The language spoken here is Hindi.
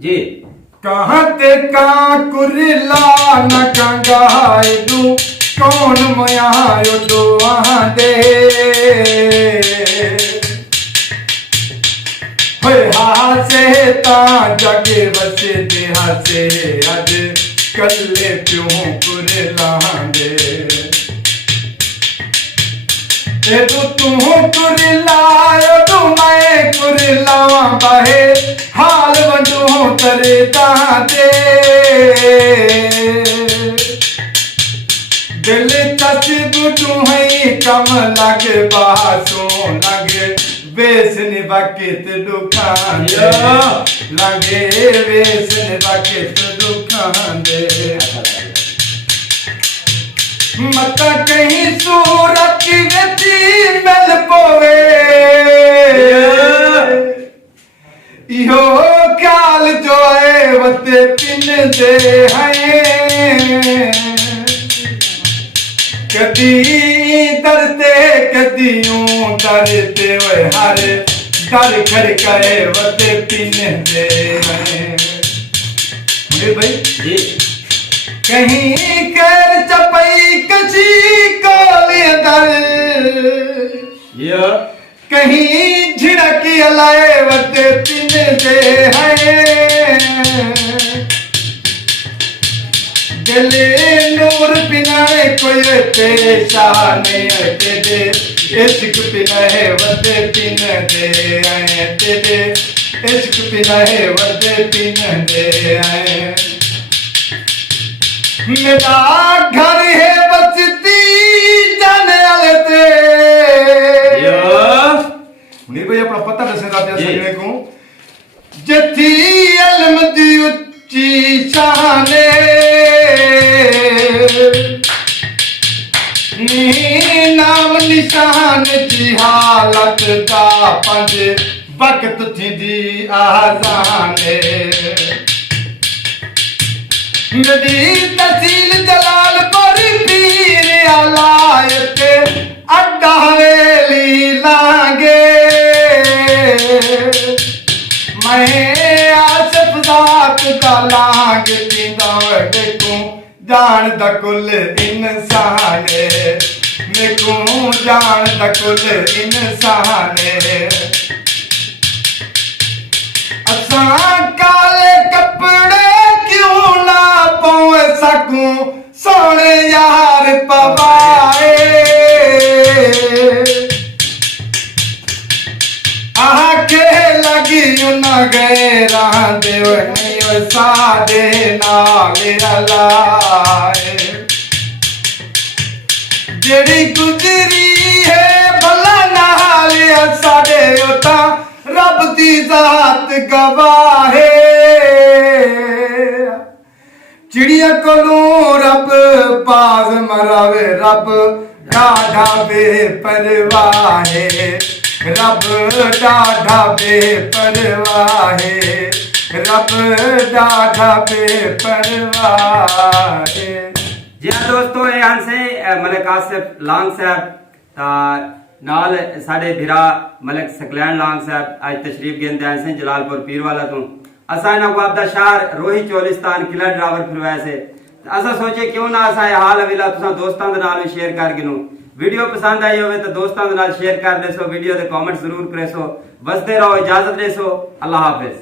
जी कहते का कुरिला न कंगाई दू कौन मयायो दुआ दे हासे ता जगे बसे दे हासे अज कल्ले प्यों कुरिला दे तू कुरिलायो तू मैं कुरिलावा बहे हाल वंडू तरता दे दिल तसिब तू है कम लग बासो लग बेसन बकित दुखान दे लगे बेसन बकित दुखान दे मत कहीं सूरत व्यती मिल पोवे इहो ख्याल जो है वते पिन दे हैं कदी डरते कदियों डरते वे हर डर खड़काए वते पिन दे हैं भाई जी कहीं कर चपई कची कोली दल कहीं झिड़क लाए वते पिन दे हैं दिले नूर पिनाए कोई पेशाने तेरे इश्क पिनाए वते पिन दे आए तेरे इश्क पिनाए वते पिन दे आए मेरा घर है बचती जाने वाले ते मुनीर भाई अपना पता दसे दाते सजने को जथी इल्म दी उच्ची शाने नी नाम निशान जी हालत दा पंज वक्त थी दी आजाने नदी तहसील जलालपुर पीर आलायत अड्डा हवेली लागे मैं आसफ जात दा लाग दींदा देखूं जान दा कुल इंसान मेकूं जान दा कुल इंसान असां काले कपड़े क्यों ना पवे सकूं सोने यार पवाए आके लगी उन गैरा दे सादे नाल अलाए जेड़ी गुजरी है भला नाल साडे उता रब दी जात गवाहे चिड़िया कोलों रब पाज मरावे रब डाढ़ा बेपरवाहे रब डाढ़ा बेपरवाहे रब डाढ़ा बेपरवाहे। जी हाँ दोस्तों ये हमसे मलिक आसिफ लांग साहब नाल साडे भिरा मलिक सकलैन लांग साहब आज तशरीफ गेंदे आए से जलालपुर पीरवाला तो असा इन्हों को आपदा शहर रोही चोलिस्तान किला ड्रावर फिरवाया से असा सोचे क्यों ना असा हाल अविला तुसा दोस्तां दे नाल शेयर कर गिनो वीडियो पसंद आई होवे तो दोस्तां दे नाल शेयर कर देसो वीडियो दे कमेंट जरूर करेसो बसते रहो इजाजत देसो अल्लाह हाफिज।